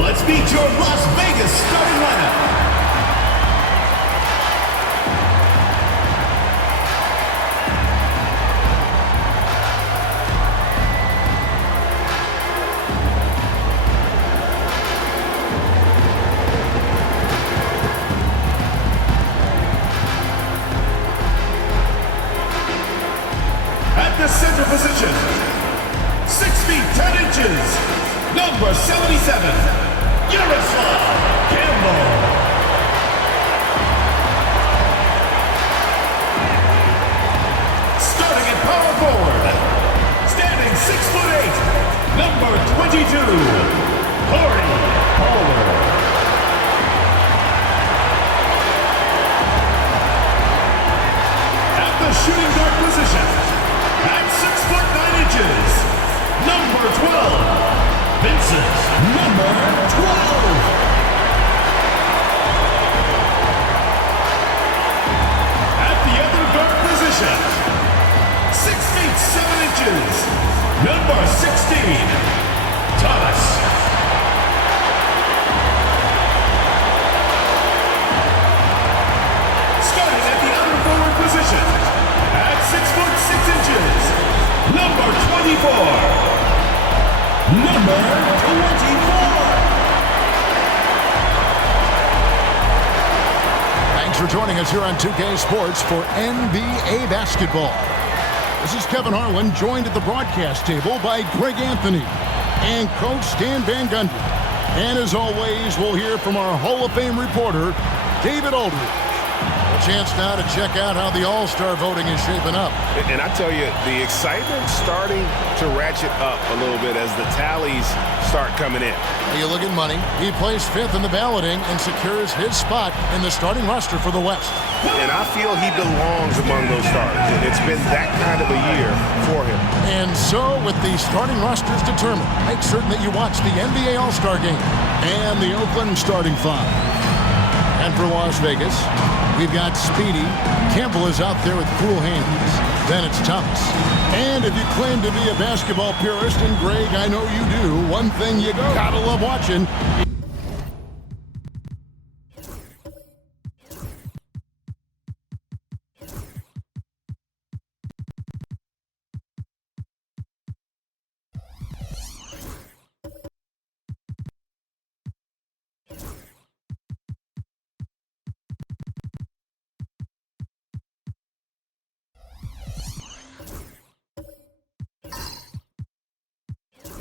Let's meet your Las Vegas starting lineup. At the center position, 6 feet 10 inches, number 77, Yaroslav Campbell. Starting at power forward, standing 6'8", number 22, Corey Palmer. At the shooting guard position, at 6'9", number 12, Vincent, number 12. At the other guard position, 6 feet 7 inches, number 16, Thomas. Starting at the other forward position, at 6'6", number 24. Number 24. Thanks for joining us here on 2K Sports for NBA basketball. This is Kevin Harlan, joined at the broadcast table by Greg Anthony and Coach Stan Van Gundy. And as always, we'll hear from our Hall of Fame reporter, David Aldridge. A chance now to check out how the All-Star voting is shaping up. And I tell you, the excitement's starting to ratchet up a little bit as the tallies start coming in. You look at money. He placed 5th in the balloting and secures his spot in the starting roster for the West. And I feel he belongs among those starters. It's been that kind of a year for him. And so, with the starting rosters determined, make certain that you watch the NBA All-Star Game and the Oakland starting five. And for Las Vegas, we've got Speedy. Campbell is out there with cool hands. Then it's Thomas. And if you claim to be a basketball purist, and Greg, I know you do, one thing you gotta love watching.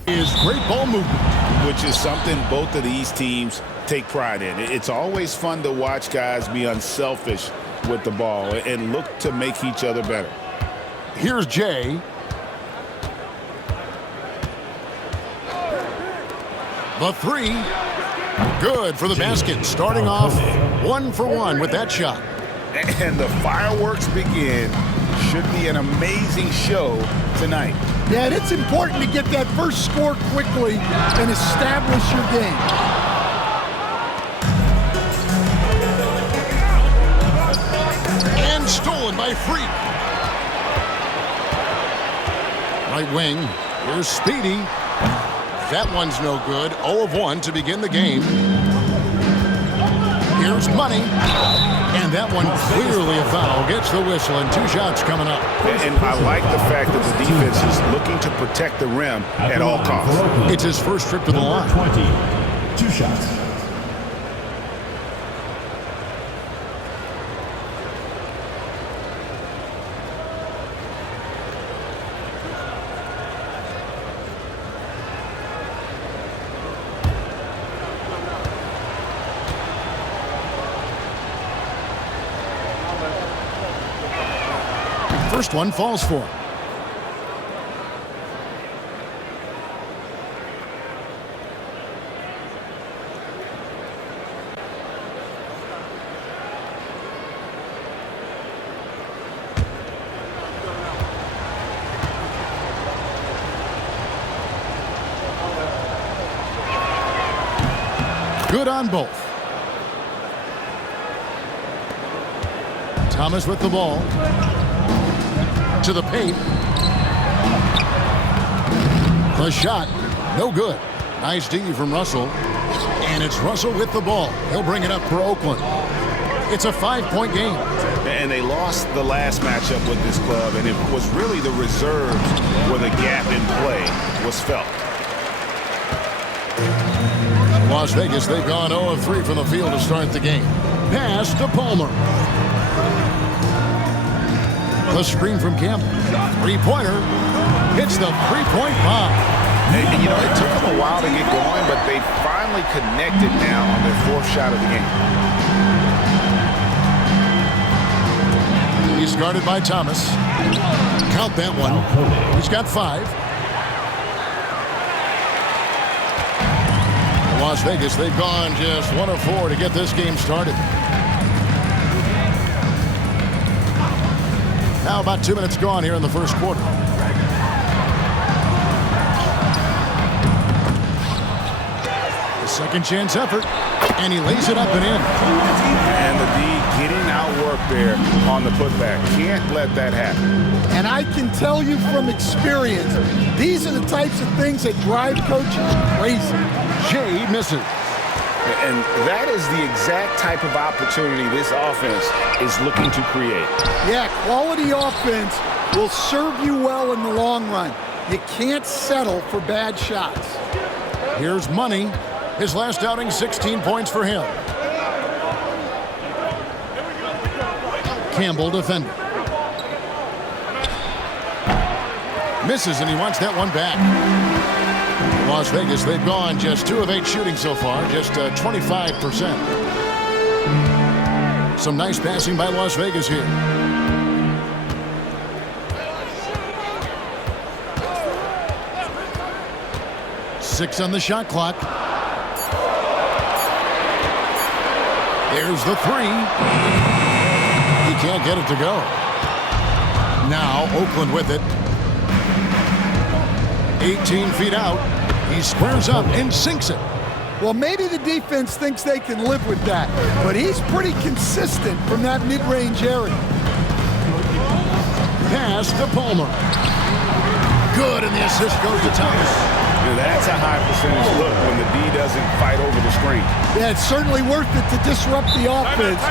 Is great ball movement, which is something both of these teams take pride in. It's always fun to watch guys be unselfish with the ball and look to make each other better. Here's Jay. The three. Good for the basket. Starting off 1 for 1 with that shot. And the fireworks begin. Should be an amazing show tonight. Yeah, and it's important to get that first score quickly and establish your game. And stolen by Freak. Right wing. Here's Speedy. That one's no good. 0 of 1 to begin the game. Here's Money. And that one clearly a foul. Gets the whistle and 2 shots coming up. And I like the fact that the defense is looking to protect the rim at all costs. It's his first trip to the line. 20. 2 shots. First one falls for him. Good on both. Thomas with the ball. To the paint. The shot, no good. Nice D from Russell. And it's Russell with the ball. He'll bring it up for Oakland. It's a 5-point game. And they lost the last matchup with this club, and it was really the reserves where the gap in play was felt. Las Vegas, they've gone 0 of 3 from the field to start the game. Pass to Palmer. The screen from Campbell. Three-pointer. Hits the three-point bomb. And, you know, it took them a while to get going, but they finally connected now on their fourth shot of the game. He's guarded by Thomas. Count that one. He's got 5. Las Vegas, they've gone just 1 of 4 to get this game started. Now about 2 minutes gone here in the first quarter. The second chance effort, and he lays it up and in. And the D getting outworked there on the putback. Can't let that happen. And I can tell you from experience, these are the types of things that drive coaches crazy. Jay misses. And that is the exact type of opportunity this offense is looking to create. Yeah, quality offense will serve you well in the long run. You can't settle for bad shots. Here's Money. His last outing, 16 points for him. Campbell defender. Misses, and he wants that one back. Las Vegas, they've gone just 2 of 8 shooting so far, just 25%. Some nice passing by Las Vegas here. Six on the shot clock. There's the 3. He can't get it to go. Now Oakland with it. 18 feet out. He squares up and sinks it. Well, maybe the defense thinks they can live with that, but he's pretty consistent from that mid-range area. Pass to Palmer. Good, and the assist goes to Thomas. That's a high percentage look when the D doesn't fight over the screen. Yeah, it's certainly worth it to disrupt the offense.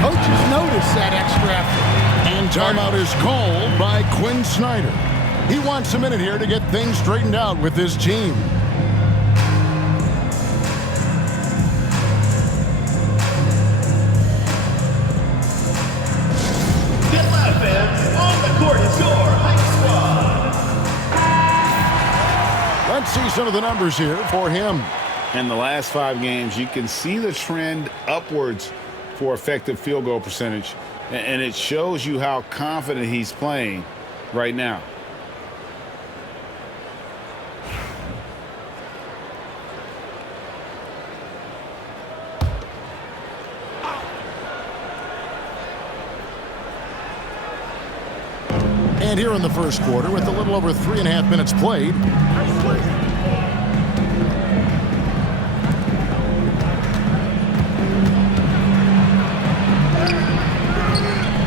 Coaches notice that extra effort. And timeout is called by Quinn Snyder. He wants a minute here to get things straightened out with his team. Get loud, fans. On the court is your hype squad. Let's see some of the numbers here for him. In the last 5 games, you can see the trend upwards for effective field goal percentage, and it shows you how confident he's playing right now. And here in the first quarter, with a little over 3.5 minutes played,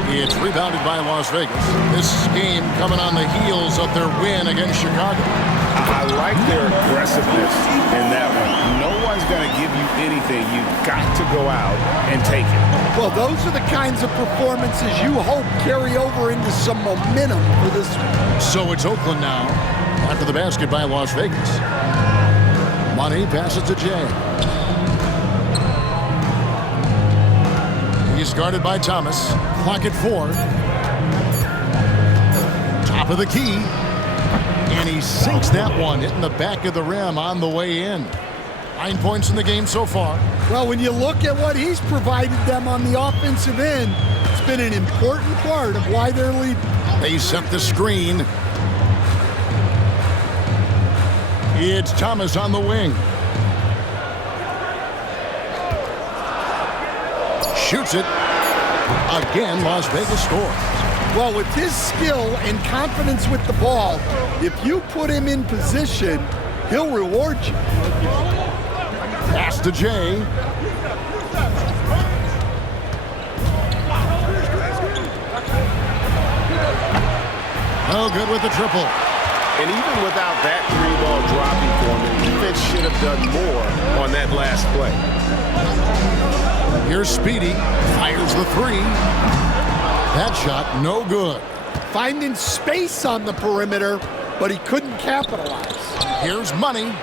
it's rebounded by Las Vegas. This game coming on the heels of their win against Chicago. I like their aggressiveness in that one. No one's going to give you anything. You've got to go out and take it. Well, those are the kinds of performances you hope carry over into some momentum for this one. So it's Oakland now after the basket by Las Vegas. Money passes to Jay. He's guarded by Thomas. Clock at 4. Top of the key. And he sinks that one, hitting the back of the rim on the way in. 9 points in the game so far. Well, when you look at what he's provided them on the offensive end, it's been an important part of why they're leading. They set the screen. It's Thomas on the wing. Shoots it. Again, Las Vegas scores. Well, with his skill and confidence with the ball, if you put him in position, he'll reward you. Pass to Jay. No good with the triple. And even without that 3-ball dropping for him, the defense defense should have done more on that last play. Here's Speedy. Fires the three. That shot, no good. Finding space on the perimeter, but he couldn't capitalize. Here's Money.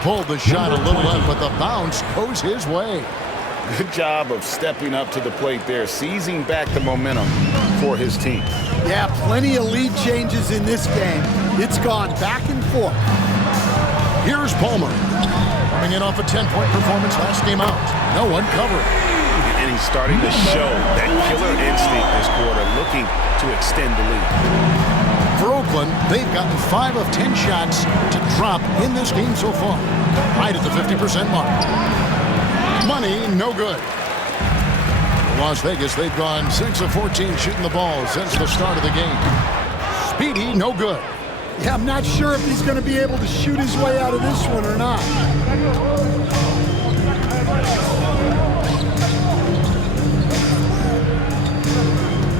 Pulled the shot a little left, but the bounce goes his way. Good job of stepping up to the plate there, seizing back the momentum for his team. Yeah, plenty of lead changes in this game. It's gone back and forth. Here's Palmer. Coming in off a 10-point performance last game out. No one covering. And he's starting to show that killer instinct this quarter, looking to extend the lead. For Oakland, they've gotten 5 of 10 shots to drop in this game so far. Right at the 50% mark. Money, no good. Las Vegas, they've gone 6 of 14 shooting the ball since the start of the game. Speedy, no good. Yeah, I'm not sure if he's going to be able to shoot his way out of this one or not.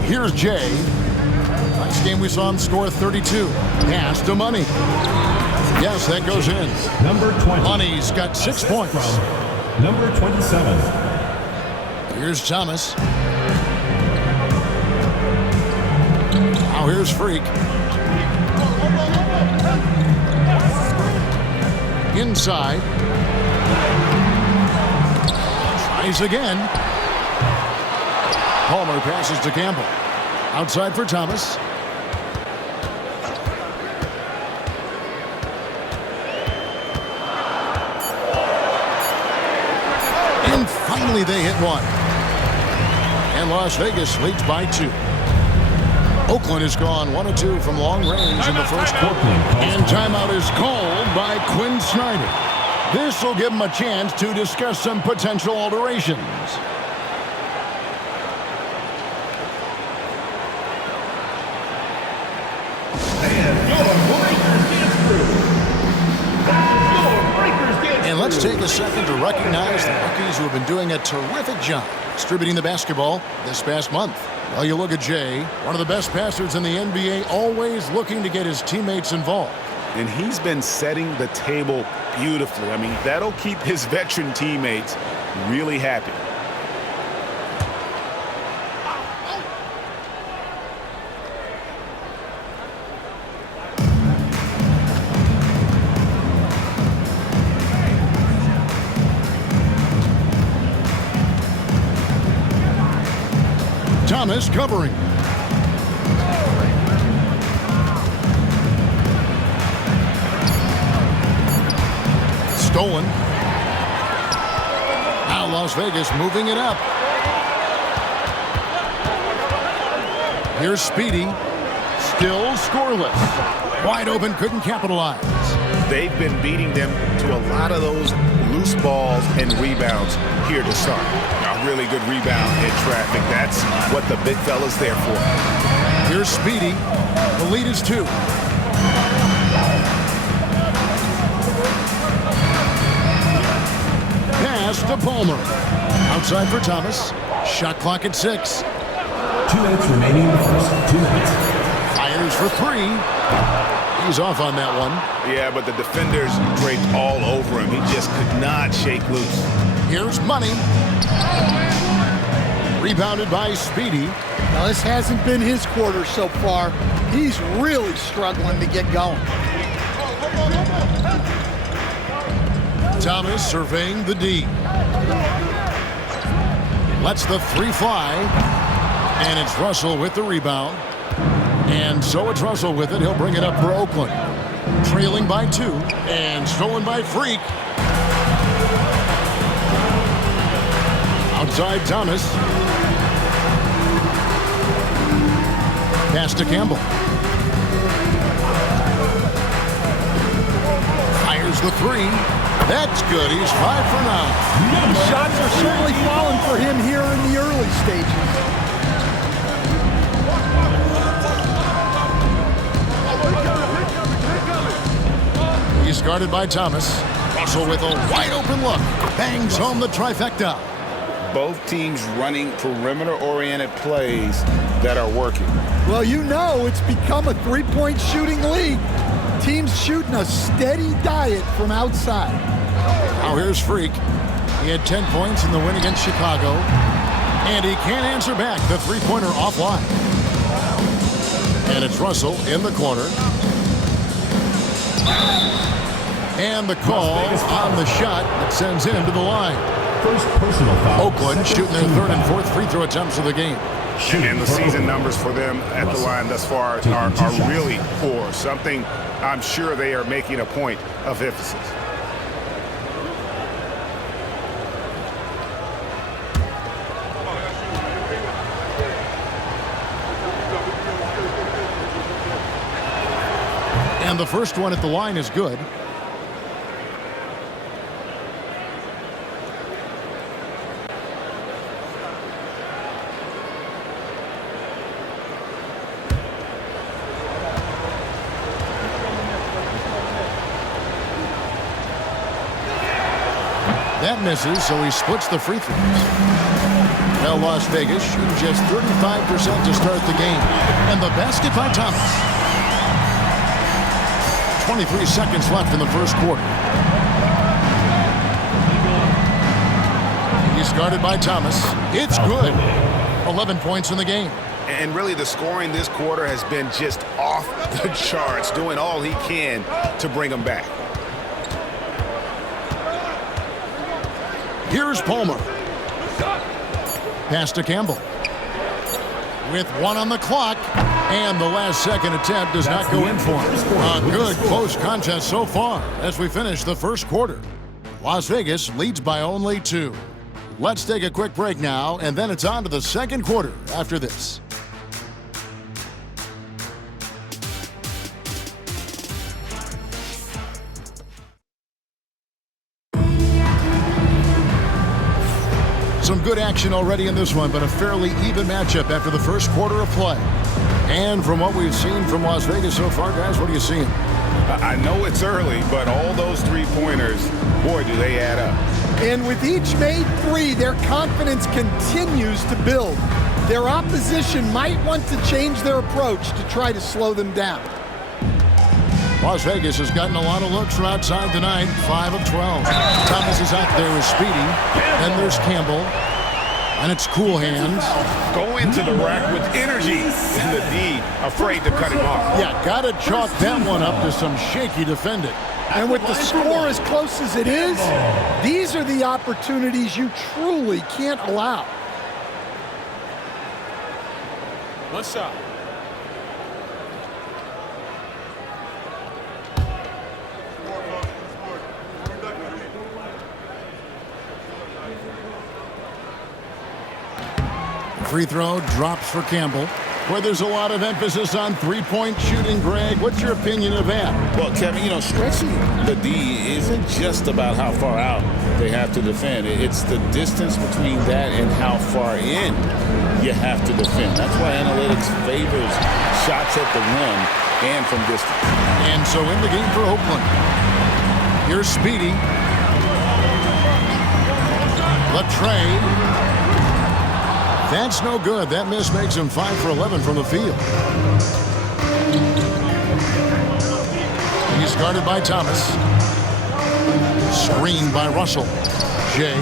Here's Jay. Last game we saw him score 32. Pass to Money. Yes, that goes in. Number 20. Money's got 6 points. From number 27. Here's Thomas. Now here's Freak. Inside. Tries again. Palmer passes to Campbell. Outside for Thomas. And finally they hit one. And Las Vegas leads by 2. Oakland has gone 1 of 2 from long range in the first quarter. And timeout is called by Quinn Snyder. This will give him a chance to discuss some potential alterations. And let's take a second to recognize the rookies who have been doing a terrific job distributing the basketball this past month. Well, you look at Jay, one of the best passers in the NBA, always looking to get his teammates involved. And he's been setting the table beautifully. I mean, that'll keep his veteran teammates really happy. Thomas covering. Stolen. Now Las Vegas moving it up. Here's Speedy. Still scoreless. Wide open, couldn't capitalize. They've been beating them to a lot of those loose balls and rebounds here to start. A really good rebound in traffic. That's what the big fella's there for. Here's Speedy. The lead is 2. Pass to Palmer. Outside for Thomas. Shot clock at 6. 2 minutes remaining in the first. 2 minutes. Fires for 3. He's off on that one. Yeah, but the defenders draped all over him. He just could not shake loose. Here's Money. Rebounded by Speedy. Now, this hasn't been his quarter so far. He's really struggling to get going. Thomas surveying the D. Lets the 3 fly. And it's Russell with the rebound. And so it's Russell with it. He'll bring it up for Oakland. Trailing by 2. And stolen by Freak. Outside Thomas. Pass to Campbell. Fires the 3. That's good. He's 5 for 9. Shots are certainly falling for him here in the early stages. He's guarded by Thomas. Russell with a wide open look. Bangs home the trifecta. Both teams running perimeter-oriented plays that are working. Well, you know it's become a 3-point shooting league. Team's shooting a steady diet from outside. Now here's Freak. He had 10 points in the win against Chicago. And he can't answer back. The three-pointer offline. And it's Russell in the corner. And the call on the shot that sends him to the line. First personal foul. Oakland shooting their third and fourth free throw attempts of the game. And the season numbers for them at the line thus far are really poor. Something I'm sure they are making a point of emphasis. And the first one at the line is good. That misses, so he splits the free throws. Now Las Vegas shooting just 35% to start the game. And the basket by Thomas. 23 seconds left in the first quarter. He's guarded by Thomas. It's good. 11 points in the game. And really the scoring this quarter has been just off the charts, doing all he can to bring them back. Here's Palmer. Pass to Campbell. With one on the clock. And the last second attempt does not go in for him. A good close contest so far as we finish the first quarter. Las Vegas leads by only 2. Let's take a quick break now, and then it's on to the second quarter after this. Some good action already in this one, but a fairly even matchup after the first quarter of play. And from what we've seen from Las Vegas so far, guys, what are you seeing? I know it's early, but all those three-pointers, boy, do they add up. And with each made three, their confidence continues to build. Their opposition might want to change their approach to try to slow them down. Las Vegas has gotten a lot of looks from outside tonight, 5 of 12. Thomas is out there with Speedy. Then there's Campbell. And it's Cool Hands. Going to the rack with energy. And the D afraid to cut him off. Yeah, got to chalk that one up to some shaky defending. And with the score as close as it is, these are the opportunities you truly can't allow. One shot. Free throw drops for Campbell, where there's a lot of emphasis on three-point shooting. Greg, what's your opinion of that? Well, Kevin, stretching the D isn't just about how far out they have to defend. It's the distance between that and how far in you have to defend. That's why analytics favors shots at the rim and from distance. And so in the game for Oakland, here's Speedy. Latrey. That's no good. That miss makes him 5 for 11 from the field. He's guarded by Thomas. Screened by Russell. Jay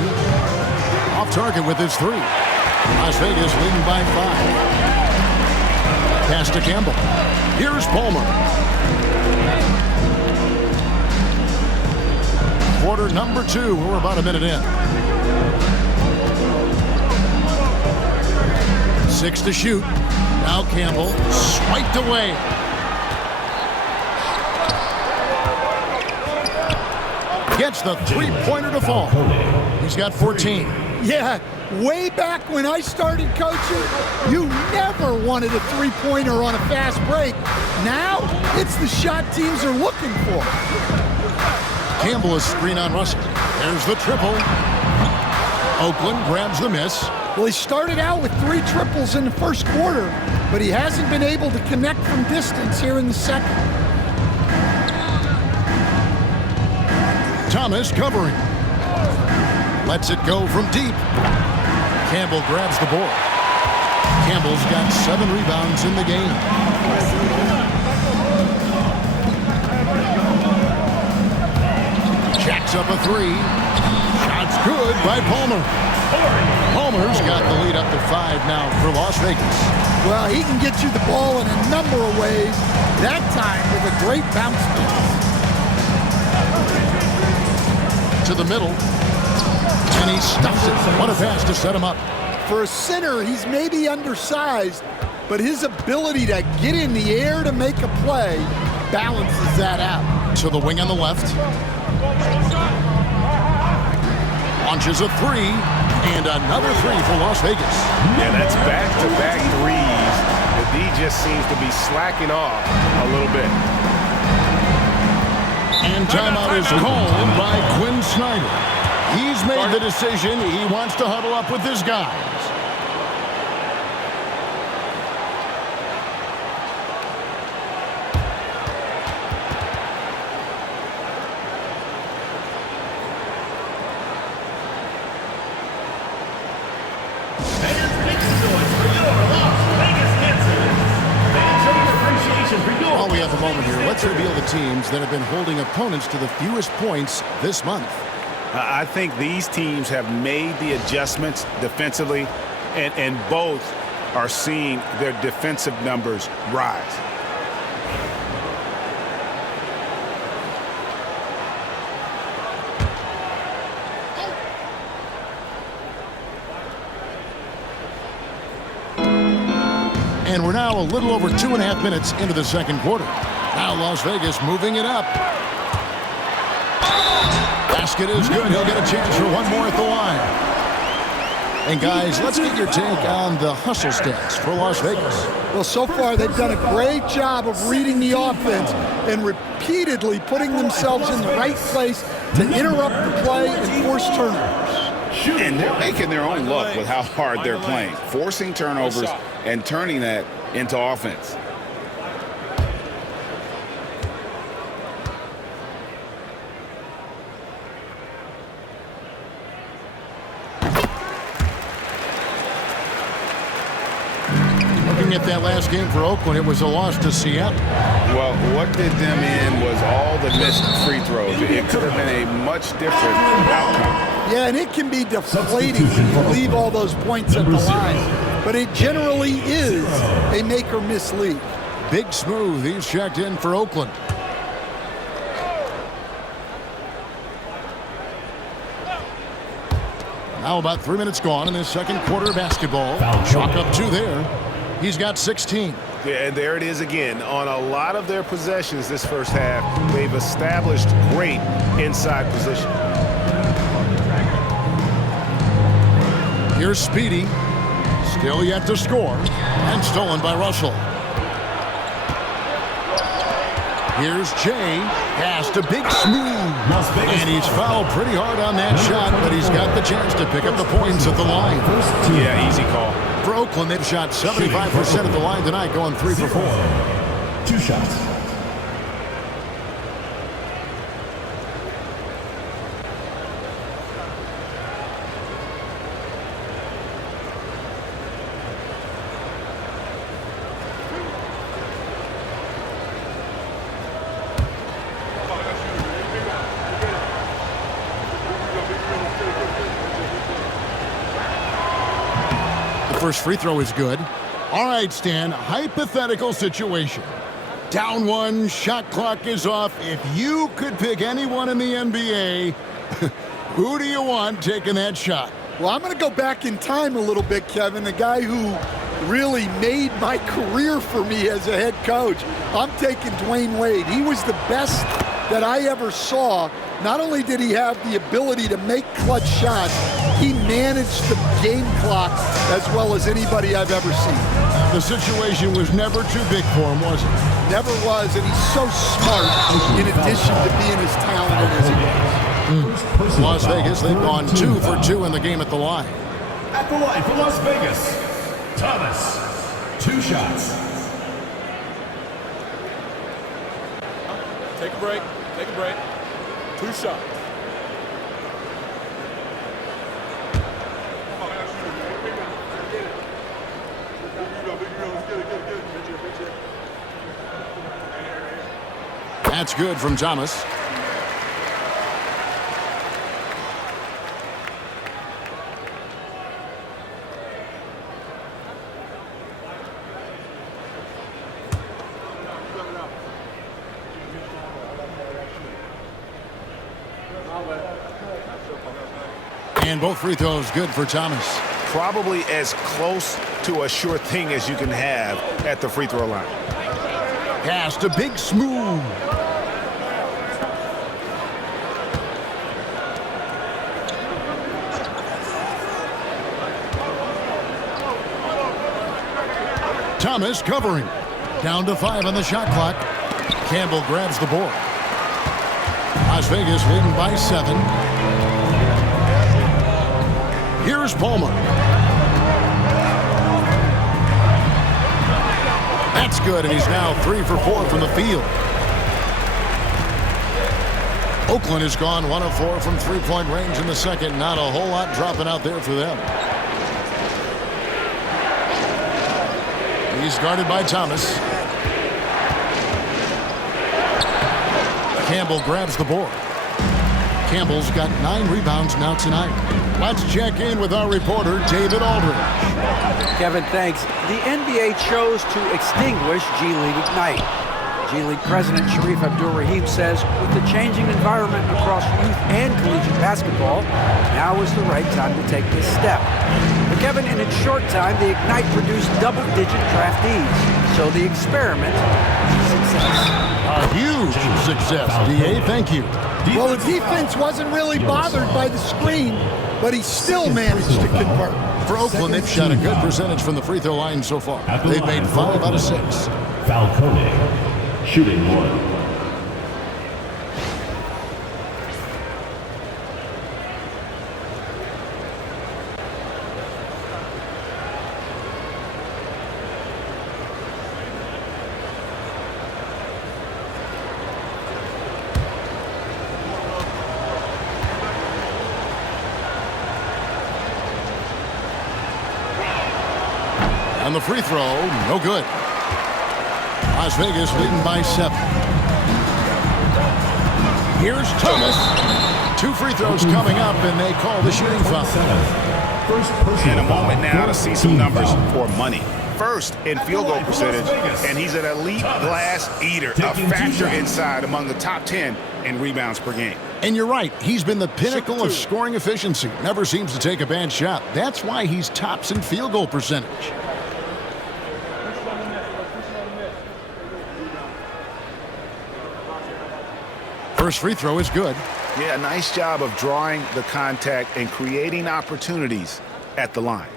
off target with his 3. Las Vegas leading by 5. Pass to Campbell. Here's Palmer. Quarter number 2. We're about a minute in. 6 to shoot. Now Campbell swiped away. Gets the three-pointer to fall. He's got 14. Yeah, way back when I started coaching, you never wanted a three-pointer on a fast break. Now, it's the shot teams are looking for. Campbell is screen on Russell. There's the triple. Oakland grabs the miss. Well, he started out with 3 triples in the first quarter, but he hasn't been able to connect from distance here in the second. Thomas covering. Lets it go from deep. Campbell grabs the board. Campbell's got 7 rebounds in the game. Puts up a three. Shot's good by Palmer. Palmer's got the lead up to 5 now for Las Vegas. Well, he can get you the ball in a number of ways. That time with a great bounce pass. To the middle. And he stuffs it. What a pass to set him up. For a center, he's maybe undersized, but his ability to get in the air to make a play balances that out. To the wing on the left. Launches a three, and another three for Las Vegas. Yeah, that's back-to-back threes. The D just seems to be slacking off a little bit. And timeout is called by Quinn Snyder. He's made the decision. He wants to huddle up with his guys. While we have a moment here, let's reveal the teams that have been holding opponents to the fewest points this month. I think these teams have made the adjustments defensively, and both are seeing their defensive numbers rise. And we're now a little over 2.5 minutes into the second quarter. Now Las Vegas moving it up. Basket is good. He'll get a chance for one more at the line. And guys, let's get your take on the hustle stats for Las Vegas. Well, so far they've done a great job of reading the offense and repeatedly putting themselves in the right place to interrupt the play and force turnovers. And they're making their own luck with how hard they're playing, forcing turnovers and turning that into offense. Looking at that last game for Oakland, it was a loss to Seattle. Well, what did them in was all the missed free throws. It could have been a much different outcome. Yeah, and it can be deflating when you leave all those points at the line. But it generally is a make-or-miss league. Big Smooth, he's checked in for Oakland. Now about 3 minutes gone in this second quarter of basketball. Chalk up 2 there. He's got 16. Yeah, and there it is again. On a lot of their possessions this first half, they've established great inside position. Here's Speedy. Still yet to score. And stolen by Russell. Here's Jay. Pass to Big Smooth. And he's fouled pretty hard on that shot, but he's got the chance to pick up the points at the line. Yeah, easy call. For Oakland, they've shot 75% at the line tonight, going 3 for 4. 2 shots. First free throw is good. All right, Stan, hypothetical situation. Down 1, shot clock is off. If you could pick anyone in the NBA, who do you want taking that shot? Well, I'm going to go back in time a little bit, Kevin. The guy who really made my career for me as a head coach. I'm taking Dwayne Wade. He was the best that I ever saw. Not only did he have the ability to make clutch shots, he managed the game clock as well as anybody I've ever seen. The situation was never too big for him, was it? Never was, and he's so smart in addition to being as talented as he was. Las Vegas, they've gone 2 for 2 in the game at the line. At the line for Las Vegas, Thomas. 2 shots. Take a break. Take a break. 2 shots. That's good from Thomas. And both free throws good for Thomas. Probably as close to a sure thing as you can have at the free throw line. Pass to Big Smooth. Thomas covering. Down to 5 on the shot clock. Campbell grabs the board. Las Vegas leading by 7. Here's Palmer. That's good, and he's now 3 for 4 from the field. Oakland has gone 1 of 4 from three-point range in the second. Not a whole lot dropping out there for them. He's guarded by Thomas. Campbell grabs the board. Campbell's got 9 rebounds now tonight. Let's check in with our reporter, David Aldridge. Kevin, thanks. The NBA chose to extinguish G League Ignite. G League President Sharif Abdul-Rahim says with the changing environment across youth and collegiate basketball, now is the right time to take this step. But Kevin, in its short time, the Ignite produced double-digit draftees. So the experiment is a success. A huge success, D.A. Thank you. Well, the defense wasn't really bothered by the screen, but he still managed to convert. For Oakland, they've shot a good percentage from the free throw line so far. They've made 5 out of 6. Falcone, shooting 1. On the free throw, no good. Las Vegas leading by 7. Here's Thomas. 2 free throws coming up, and they call the shooting foul. In a moment now to see some numbers for money. First in field goal percentage, and he's an elite glass eater, a factor inside among the top 10 in rebounds per game. And you're right, he's been the pinnacle of scoring efficiency. Never seems to take a bad shot. That's why he's tops in field goal percentage. First free throw is good. Yeah, nice job of drawing the contact and creating opportunities at the line.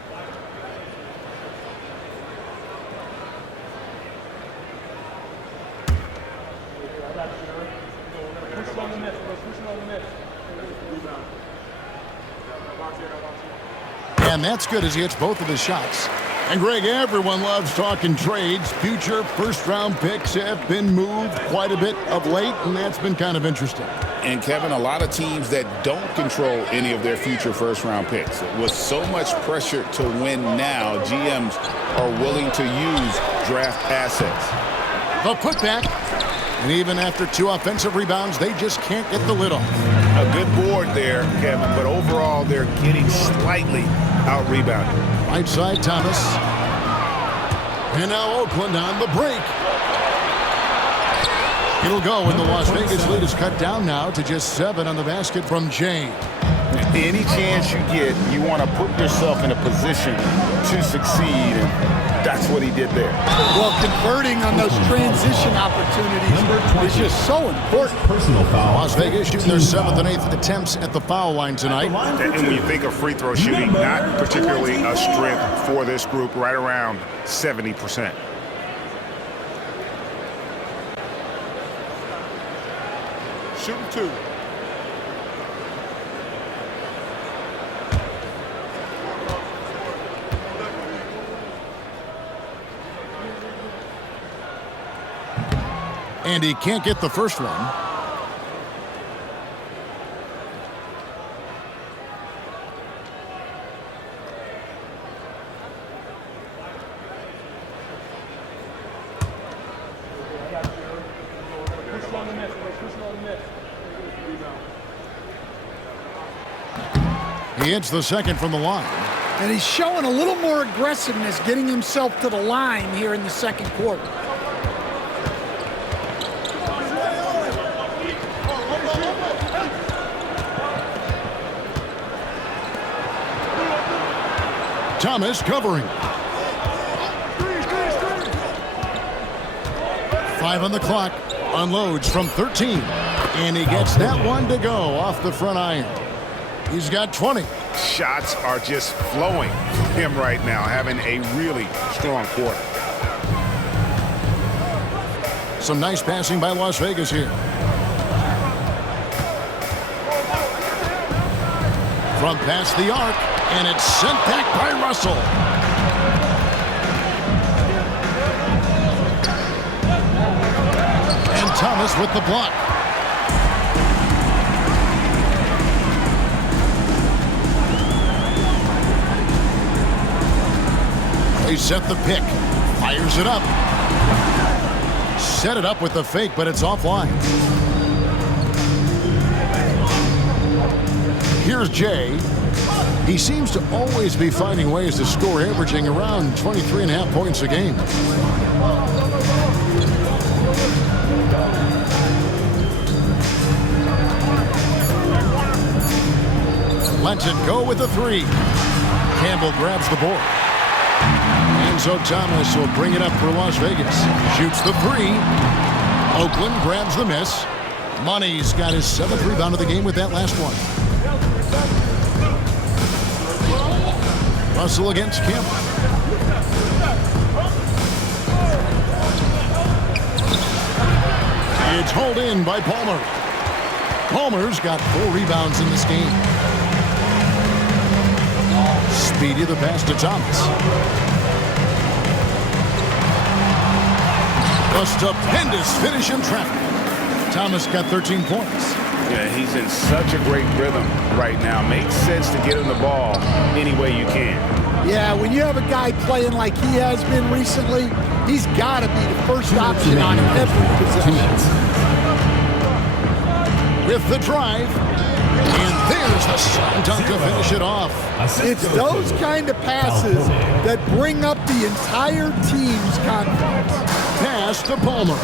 And that's good as he hits both of his shots. And Greg, everyone loves talking trades. Future first-round picks have been moved quite a bit of late, and that's been kind of interesting. And, Kevin, a lot of teams that don't control any of their future first-round picks. With so much pressure to win now, GMs are willing to use draft assets. The putback. And even after 2 offensive rebounds, they just can't get the lid off. A good board there, Kevin, but overall they're getting slightly out-rebounded. Right side, Thomas. And now Oakland on the break. It'll go, and the Las Vegas lead is cut down now to just 7 on the basket from James. Any chance you get, you want to put yourself in a position to succeed, and that's what he did there. Well, converting on those transition opportunities is just so important. Personal foul. Las Vegas shooting their 7th and 8th attempts at the foul line tonight. And when you think of free throw shooting, not particularly a strength for this group, right around 70%. Shooting 2. And he can't get the first one. He hits the second from the line. And he's showing a little more aggressiveness, getting himself to the line here in the second quarter. Thomas covering. 5 on the clock. Unloads from 13. And he gets that one to go off the front iron. He's got 20. Shots are just flowing from him right now, having a really strong quarter. Some nice passing by Las Vegas here. From past the arc, and it's sent back by Russell. And Thomas with the block. They set the pick. Fires it up. Set it up with the fake, but it's offline. Here's Jay. He seems to always be finding ways to score, averaging around 23.5 points a game. Lets it go with the 3. Campbell grabs the board. And so Thomas will bring it up for Las Vegas. Shoots the 3. Oakland grabs the miss. Money's got his 7th rebound of the game with that last one. Russell against Campbell. It's hauled in by Palmer. Palmer's got 4 rebounds in this game. Speedy the pass to Thomas. A stupendous finish in traffic. Thomas got 13 points. Yeah, he's in such a great rhythm right now. Makes sense to get him the ball any way you can. Yeah, when you have a guy playing like he has been recently, he's got to be the first option on every possession. With the drive, and there's the slam dunk to finish it off. It's those kind of passes that bring up the entire team's confidence. Pass to Palmer.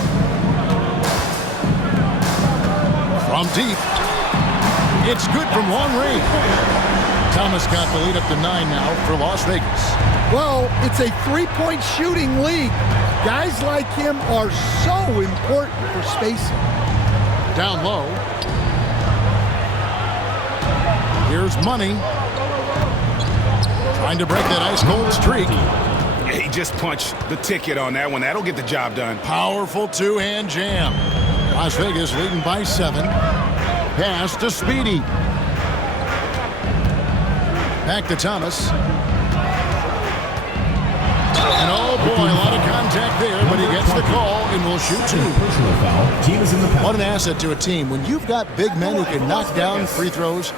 From deep. It's good from long range. Thomas got the lead up to 9 now for Las Vegas. Well, it's a 3-point shooting league. Guys like him are so important for spacing. Down low. Here's Money. Trying to break that ice-cold streak. He just punched the ticket on that one. That'll get the job done. Powerful two-hand jam. Las Vegas leading by 7. Pass to Speedy. Back to Thomas. And oh boy, a lot of contact there, but he gets the call and will shoot 2. What an asset to a team. When you've got big men who can knock down free throws,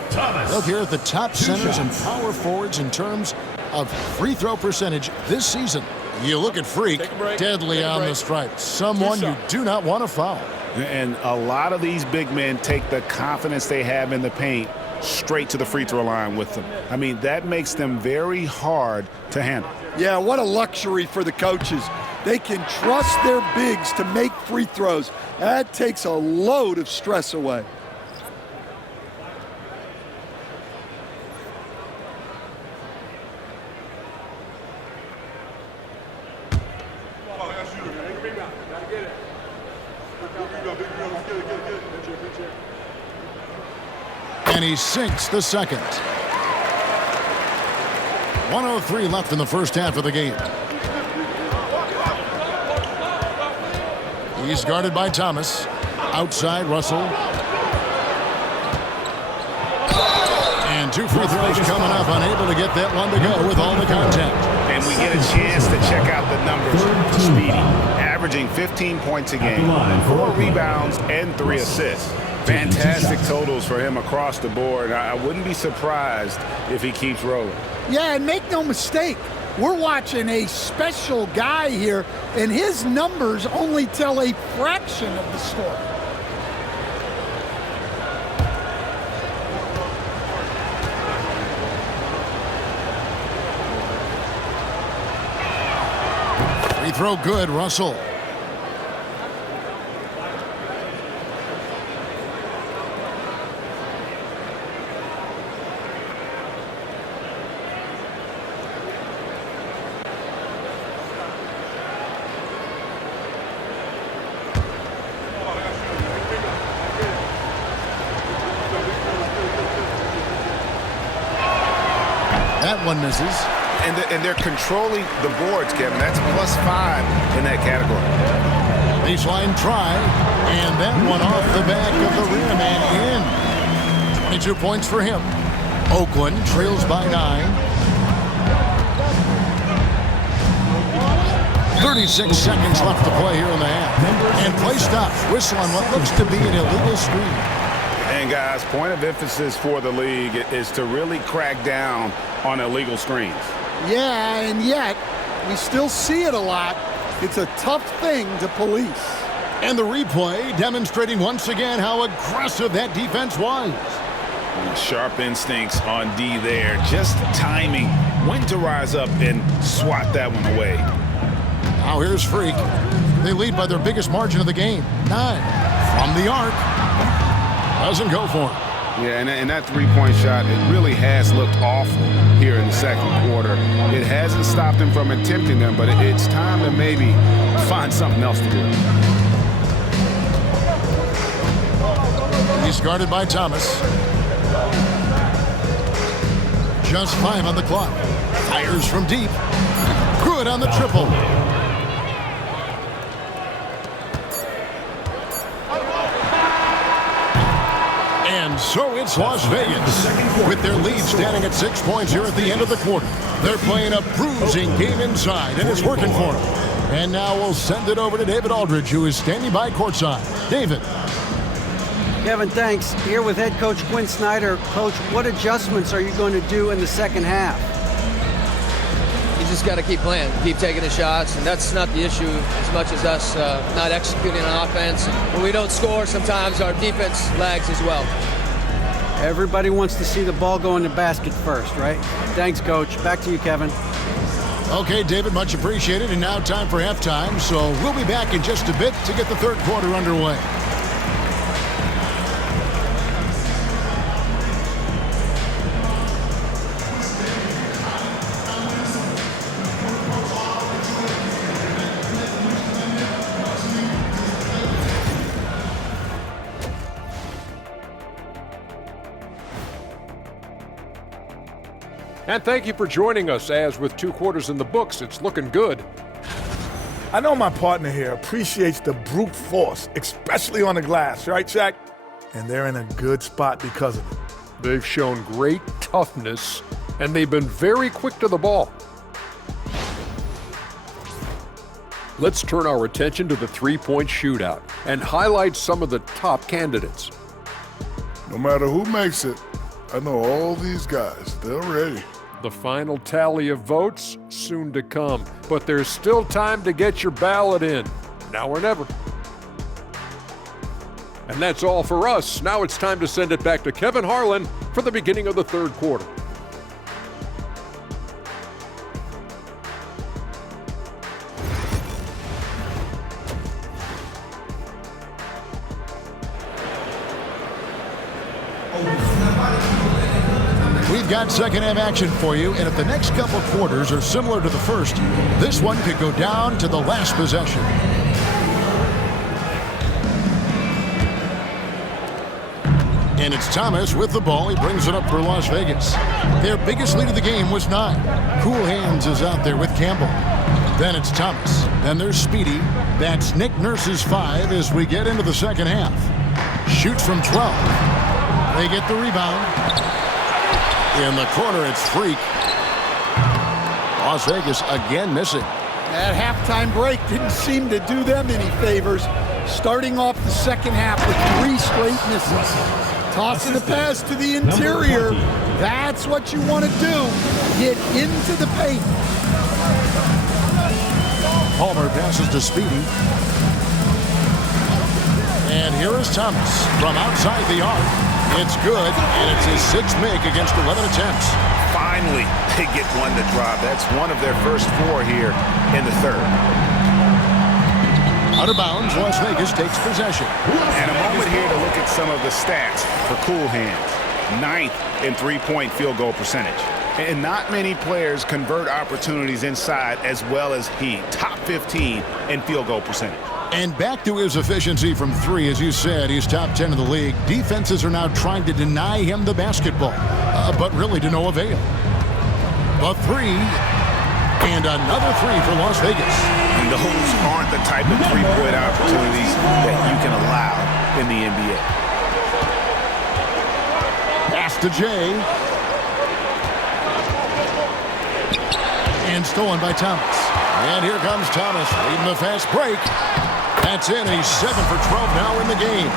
look here at the top centers and power forwards in terms of free throw percentage this season. You look at Freak, deadly on the stripe. Someone you do not want to foul. And a lot of these big men take the confidence they have in the paint straight to the free throw line with them. I mean, that makes them very hard to handle. Yeah, what a luxury for the coaches. They can trust their bigs to make free throws. That takes a load of stress away. And he sinks the second. 1:03 left in the first half of the game. He's guarded by Thomas. Outside, Russell. And 2 free throws coming up, unable to get that one to go with all the contact. And we get a chance to check out the numbers for Speedy. Averaging 15 points a game, 4 rebounds, and 3 assists. Fantastic totals for him across the board. I wouldn't be surprised if he keeps rolling. Yeah, and make no mistake, we're watching a special guy here, and his numbers only tell a fraction of the story. Free throw good, Russell. That one misses. And they're controlling the boards, Kevin. That's +5 in that category. Baseline try, and that one off the back of the rim and in. 22 points for him. Oakland trails by 9. 36 seconds left to play here in the half. And play stops. Whistle on what looks to be an illegal screen. And guys, point of emphasis for the league is to really crack down on illegal screens. Yeah, and yet we still see it a lot. It's a tough thing to police. And the replay demonstrating once again how aggressive that defense was. Sharp instincts on D there. Just timing when to rise up and swat that one away. Now here's Freak. They lead by their biggest margin of the game, 9. From the arc. Doesn't go for him. Yeah, and that three-point shot, it really has looked awful here in the second quarter. It hasn't stopped him from attempting them, but it's time to maybe find something else to do. He's guarded by Thomas. Just 5 on the clock. Fires from deep. Good on the triple. And so it's Las Vegas with their lead standing at 6 points here at the end of the quarter. They're playing a bruising game inside, and it's working for them. And now we'll send it over to David Aldridge, who is standing by courtside. David. Kevin, thanks. Here with head coach Quinn Snyder. Coach, what adjustments are you going to do in the second half? You just got to keep playing, keep taking the shots, and that's not the issue as much as us not executing on offense. When we don't score, sometimes our defense lags as well. Everybody wants to see the ball go in the basket first, right? Thanks, Coach. Back to you, Kevin. Okay, David, much appreciated. And now time for halftime, so we'll be back in just a bit to get the third quarter underway. And thank you for joining us, as with 2 quarters in the books, it's looking good. I know my partner here appreciates the brute force, especially on the glass, right, Shaq? And they're in a good spot because of it. They've shown great toughness, and they've been very quick to the ball. Let's turn our attention to the three-point shootout and highlight some of the top candidates. No matter who makes it, I know all these guys, they're ready. The final tally of votes soon to come, but there's still time to get your ballot in, now or never. And that's all for us. Now it's time to send it back to Kevin Harlan for the beginning of the third quarter. We've got second half action for you, and if the next couple quarters are similar to the first, this one could go down to the last possession. And it's Thomas with the ball. He brings it up for Las Vegas. Their biggest lead of the game was 9. Cool Hands is out there with Campbell. Then it's Thomas. Then there's Speedy. That's Nick Nurse's 5 as we get into the second half. Shoots from 12. They get the rebound. In the corner, it's Freak. Las Vegas again missing. That halftime break didn't seem to do them any favors. Starting off the second half with 3 straight misses. Tossing the pass to the interior. That's what you want to do. Get into the paint. Palmer passes to Speedy. And here is Thomas from outside the arc. It's good, and it's his 6th make against 11 attempts. Finally, they get one to drop. That's one of their first 4 here in the third. Out of bounds, Las Vegas takes possession. And a moment here to look at some of the stats for Cool Hands. 9th in three-point field goal percentage. And not many players convert opportunities inside as well as he. Top 15 in field goal percentage. And back to his efficiency from 3, as you said, he's top 10 in the league. Defenses are now trying to deny him the basketball, but really to no avail. The three. And another three for Las Vegas. And those aren't the type of three-point opportunities that you can allow in the NBA. Pass to Jay. And stolen by Thomas. And here comes Thomas leading the fast break. That's in. He's 7 for 12 now in the game.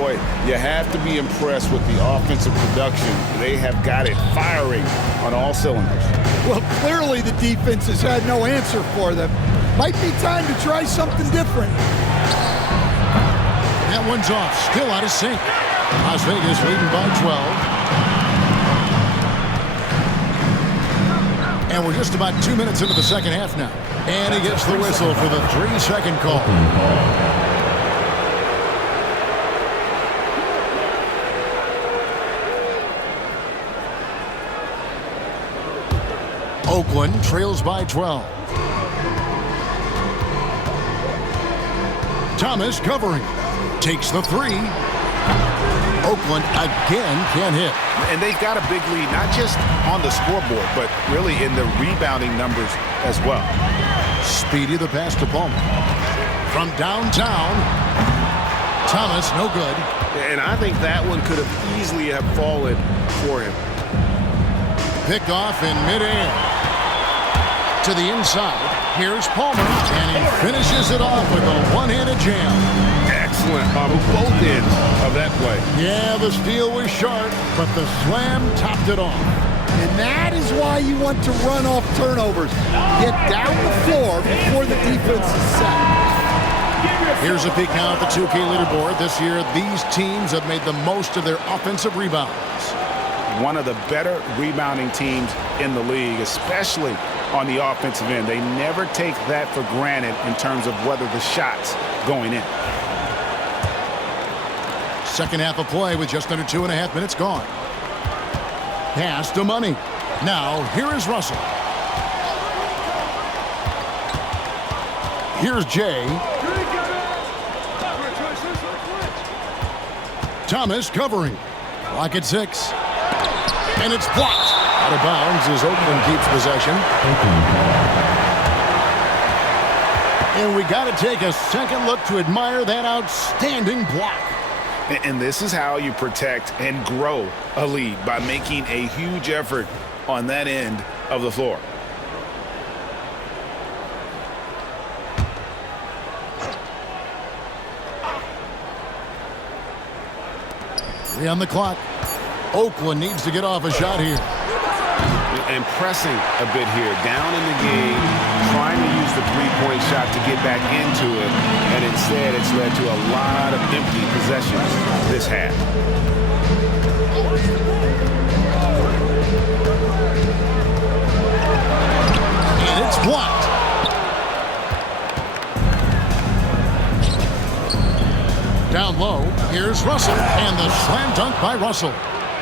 Boy, you have to be impressed with the offensive production. They have got it firing on all cylinders. Well, clearly the defense has had no answer for them. Might be time to try something different. That one's off. Still out of sync. Las Vegas leading by 12. And we're just about 2 minutes into the second half now. And he gets the whistle for the 3-second call. Oakland trails by 12. Thomas covering. Takes the three. Oakland again can't hit. And they've got a big lead, not just on the scoreboard, but really in the rebounding numbers as well. Speedy the pass to Palmer. From downtown. Thomas, no good. And I think that one could have easily have fallen for him. Picked off in midair. To the inside. Here's Palmer, and he finishes it off with a one-handed jam. Excellent on both ends of that play. Yeah, the steal was sharp, but the slam topped it off. And that is why you want to run off turnovers. Get down the floor before the defense is set. Here's a peek now at the 2K leaderboard. This year, these teams have made the most of their offensive rebounds. One of the better rebounding teams in the league, especially on the offensive end. They never take that for granted in terms of whether the shot's going in. Second half of play with just under 2.5 minutes gone. Pass to Money. Now, here is Russell. Here's Jay. Thomas covering. Clock at 6. And it's blocked. Out of bounds as Oakland keeps possession. And we got to take a second look to admire that outstanding block. And this is how you protect and grow a lead, by making a huge effort on that end of the floor. Three on the clock. Oakland needs to get off a shot here. And pressing a bit here, down in the game, trying to use the three-point shot to get back into it, and instead it's led to a lot of empty possessions this half. And it's blocked. Down low, here's Russell, and the slam dunk by Russell.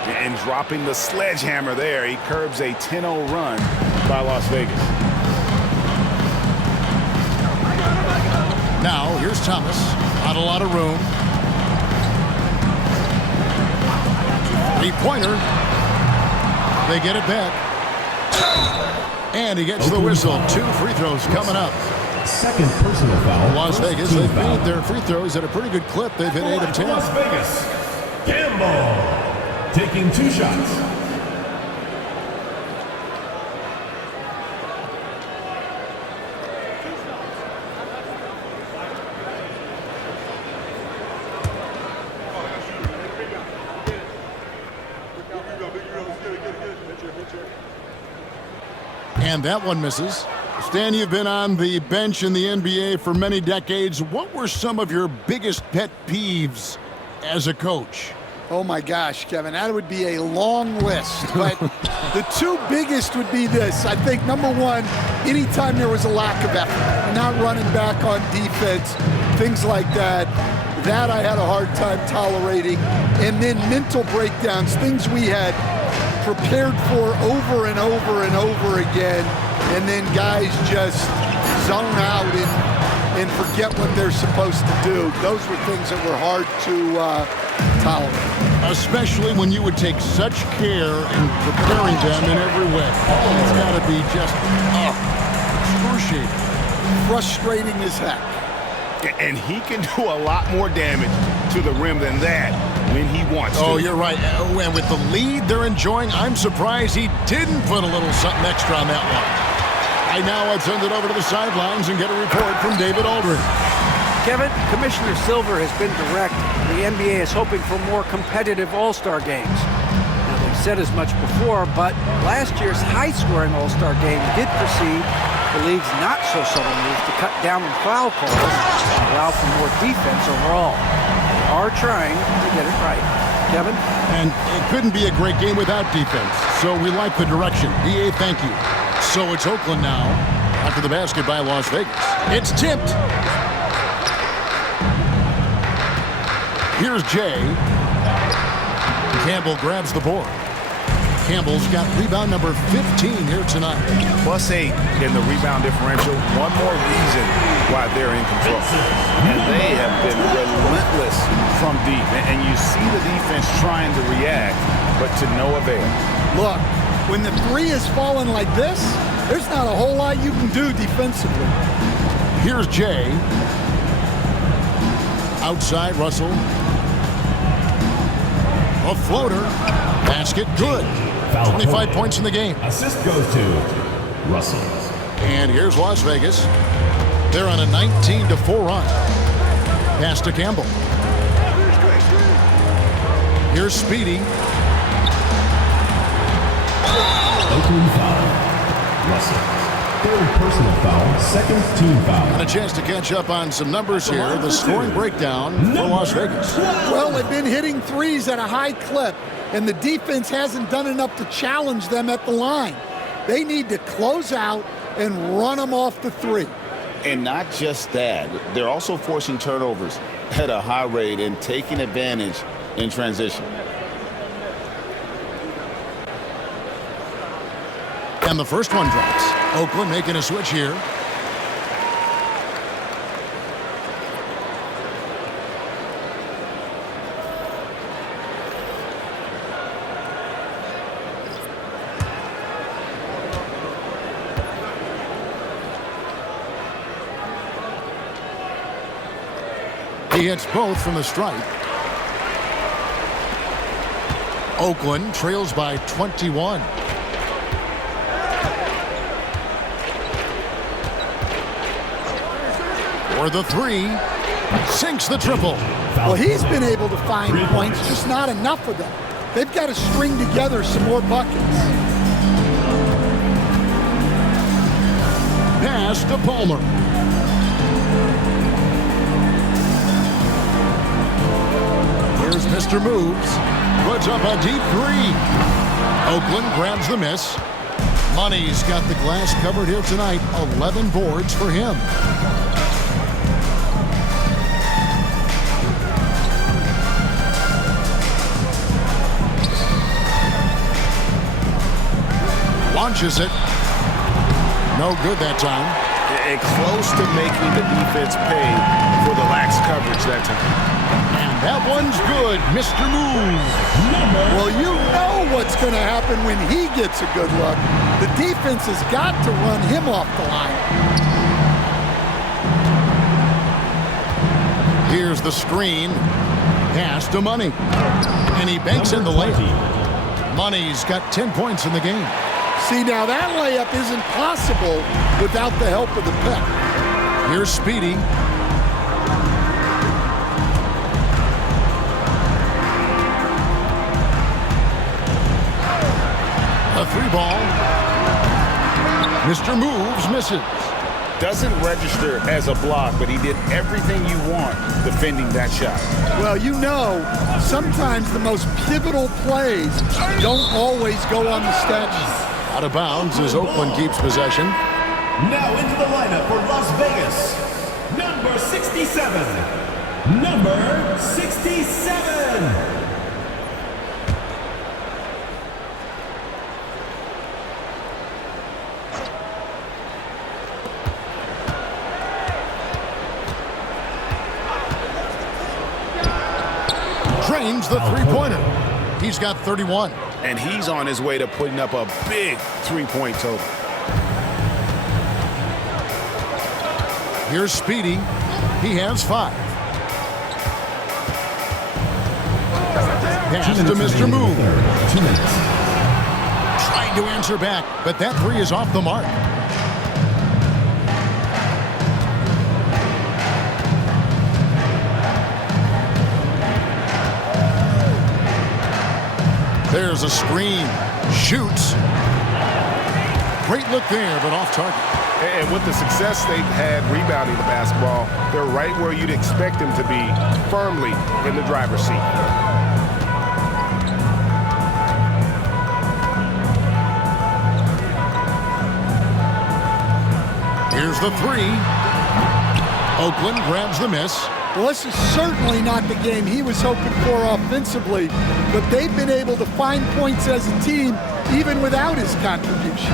And dropping the sledgehammer there, he curbs a 10-0 run by Las Vegas. Now, here's Thomas. Not a lot of room. Three-pointer. They get it back. And he gets the whistle. 2 free throws coming up. Second personal foul. Las Vegas, they've made their free throws at a pretty good clip. They've hit 8 of 10. Las Vegas, Gamble. Taking 2 shots. And that one misses. Stan, you've been on the bench in the NBA for many decades. What were some of your biggest pet peeves as a coach? Oh my gosh, Kevin, that would be a long list. But the 2 biggest would be this. I think number 1, anytime there was a lack of effort, not running back on defense, things like that, that I had a hard time tolerating. And then mental breakdowns, things we had prepared for over and over and over again, and then guys just zone out and forget what they're supposed to do. Those were things that were hard tolerate. Especially when you would take such care in preparing them in every way. It's got to be just excruciating. Frustrating as heck. And he can do a lot more damage to the rim than that when he wants to. Oh, you're right. And with the lead they're enjoying, I'm surprised he didn't put a little something extra on that one. Now I'd send it over to the sidelines and get a report from David Aldridge. Kevin, Commissioner Silver has been direct. The NBA is hoping for more competitive All-Star games. Now, they've said as much before, but last year's high-scoring All-Star game did precede the league's not-so-subtle move to cut down on foul calls and allow for more defense overall. They are trying to get it right. Kevin? And it couldn't be a great game without defense, so we like the direction. DA, thank you. So it's Oakland now, after the basket by Las Vegas. It's tipped. Here's Jay. Campbell grabs the board. Campbell's got rebound number 15 here tonight. +8 in the rebound differential. One more reason why they're in control. And they have been relentless from deep. And you see the defense trying to react, but to no avail. Look, when the three is falling like this, there's not a whole lot you can do defensively. Here's Jay. Outside, Russell. A floater. Basket, good. 25 points in the game. Assist goes to Russell. And here's Las Vegas. They're on a 19-4 run. Pass to Campbell. Here's Speedy. Oakland foul. Russell. Third personal foul, second team foul. And a chance to catch up on some numbers here. The scoring breakdown for Las Vegas. Well, they've been hitting threes at a high clip, and the defense hasn't done enough to challenge them at the line. They need to close out and run them off the three. And not just that, they're also forcing turnovers at a high rate and taking advantage in transition. And the first one drops. Oakland making a switch here. He hits both from the stripe. Oakland trails by 21. For the three, sinks the triple. Well, he's been able to find points, just not enough of them. They've got to string together some more buckets. Pass to Palmer. Here's Mr. Moves. Puts up a deep three. Oakland grabs the miss. Money's got the glass covered here tonight. 11 boards for him. Launches it. No good that time. And close to making the defense pay for the lax coverage that time. And that one's good, Mr. Move. Well, you know what's going to happen when he gets a good look. The defense has got to run him off the line. Here's the screen. Pass to Money. And he banks in the layup. Money's got 10 points in the game. See, now that layup isn't possible without the help of the pick. Here's Speedy. A three ball. Mr. Moves misses. Doesn't register as a block, but he did everything you want defending that shot. Well, you know, sometimes the most pivotal plays don't always go on the stat sheet. Out of bounds as Oakland keeps possession. Now into the lineup for Las Vegas. Number 67. Number 67. drains the three-pointer. He's got 31. And he's on his way to putting up a big three-point total. Here's Speedy. He has 5. Pass to Mr. Move. Trying to answer back, but that 3 is off the mark. There's a screen. Shoots. Great look there, but off target. And with the success they've had rebounding the basketball, they're right where you'd expect them to be, firmly in the driver's seat. Here's the 3. Oakland grabs the miss. Well, this is certainly not the game he was hoping for offensively, but they've been able to find points as a team even without his contributions.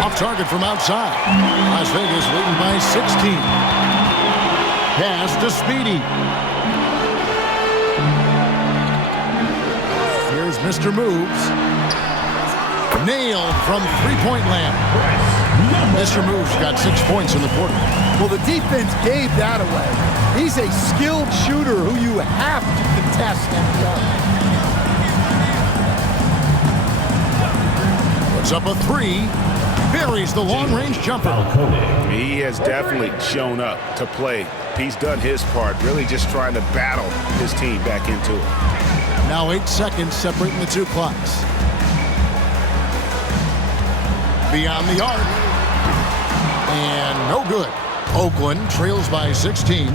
Off target from outside. Las Vegas leading by 16. Pass to Speedy. Here's Mr. Moves. Nailed from three-point land. Mr. Moves got 6 points in the quarter. Well, the defense gave that away. He's a skilled shooter who you have to contest and guard. Puts up a 3. Buries the long-range jumper. He has definitely shown up to play. He's done his part, really just trying to battle his team back into it. Now 8 seconds separating the 2 clocks. Beyond the arc. And no good. Oakland trails by 16.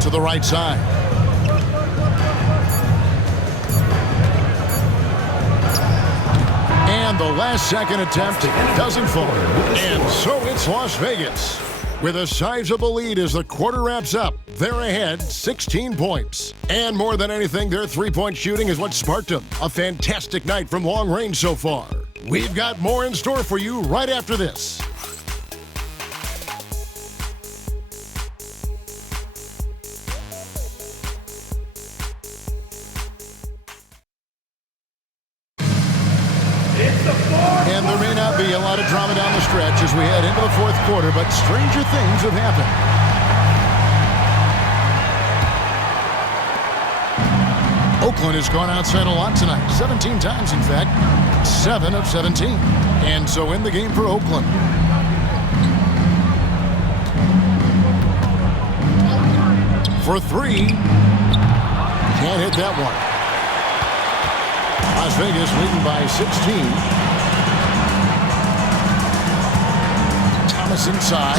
To the right side. And the last second attempt doesn't fall. And so it's Las Vegas with a sizable lead as the quarter wraps up. They're ahead 16 points. And more than anything, their three-point shooting is what sparked them. A fantastic night from long range so far. We've got more in store for you right after this. And there may not be a lot of drama down the stretch as we head into the fourth quarter, but stranger things have happened. Oakland has gone outside a lot tonight, 17 times in fact, 7 of 17. And so in the game for Oakland. For 3, can't hit that one. Las Vegas leading by 16. Thomas inside.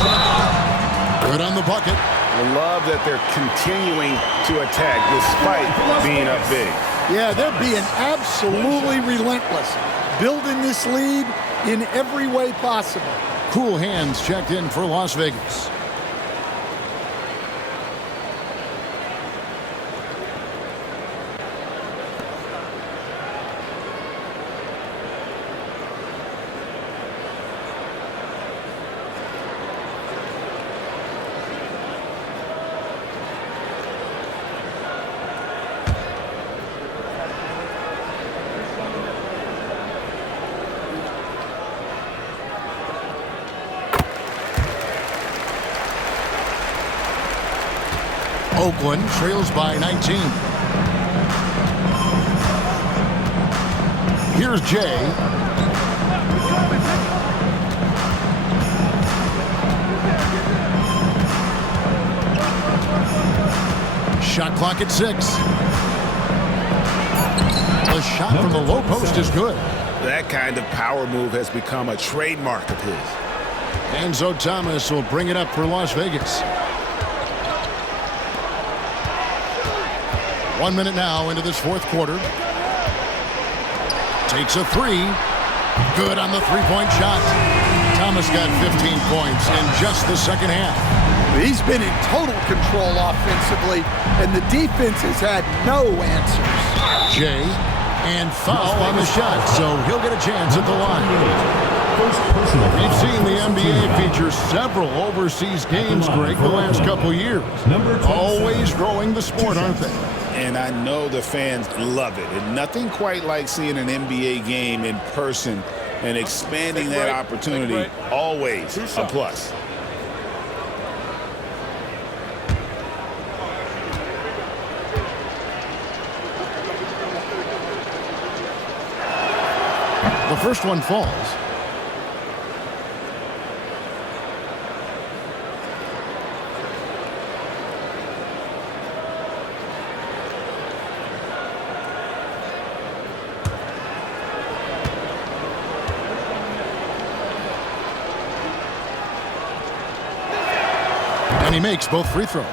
Good on the bucket. I love that they're continuing to attack despite being up big. Yeah, they're being absolutely relentless, building this lead in every way possible. Cool hands checked in for Las Vegas. Oakland trails by 19. Here's Jay. Shot clock at 6. The shot from the low post is good. That kind of power move has become a trademark of his. Enzo Thomas will bring it up for Las Vegas. 1 minute now into this fourth quarter. Takes a 3. Good on the three-point shot. Thomas got 15 points in just the second half. He's been in total control offensively, and the defense has had no answers. Jay, and foul on the shot, so he'll get a chance at the line. We've seen the NBA feature several overseas games, Greg, the last couple years. Always growing the sport, aren't they? And I know the fans love it. And nothing quite like seeing an NBA game in person and expanding that opportunity. Always a plus. The first one falls. And he makes both free throws.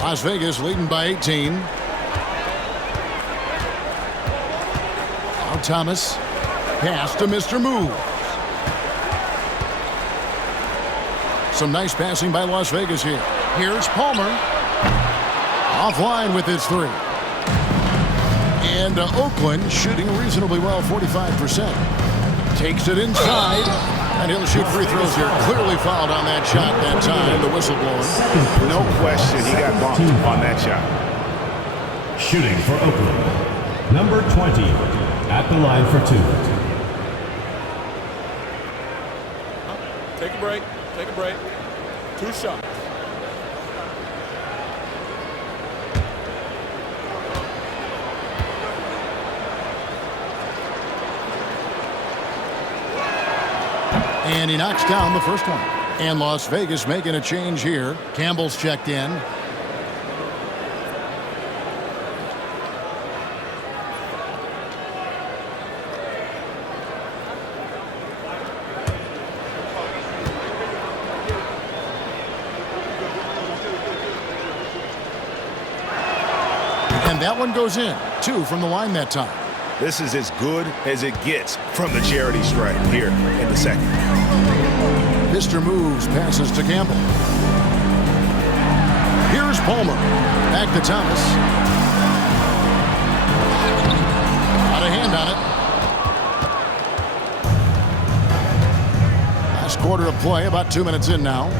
Las Vegas leading by 18. Now Thomas. Pass to Mr. Moves. Some nice passing by Las Vegas here. Here's Palmer. Offline with his three. And Oakland shooting reasonably well, 45%. Takes it inside. And he'll shoot free throws here. Clearly fouled on that shot that time. The whistle blowing. No question he got bumped on that shot. Shooting for Oakland, number 20, at the line for two. Take a break. Take a break. 2 shots. And he knocks down the first one. And Las Vegas making a change here. Campbell's checked in. And that one goes in. 2 from the line that time. This is as good as it gets from the charity stripe here in the second. Mr. Moves passes to Campbell. Here's Palmer. Back to Thomas. Got a hand on it. Last quarter of play, about 2 minutes in now.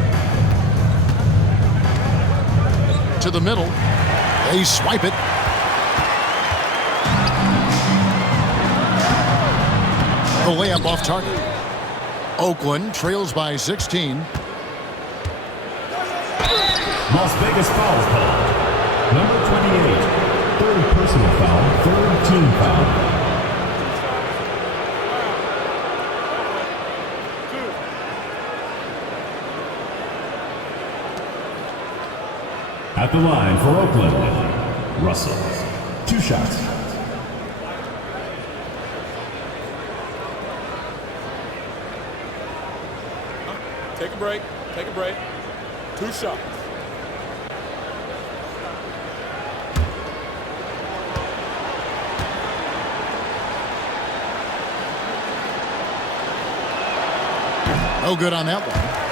To the middle. They swipe it. The layup off target. Oakland trails by 16. Las Vegas foul call. Number 28, third personal foul, third team foul. At the line for Oakland, Russell. 2 shots. Take a break. Take a break. 2 shots. No good on that one.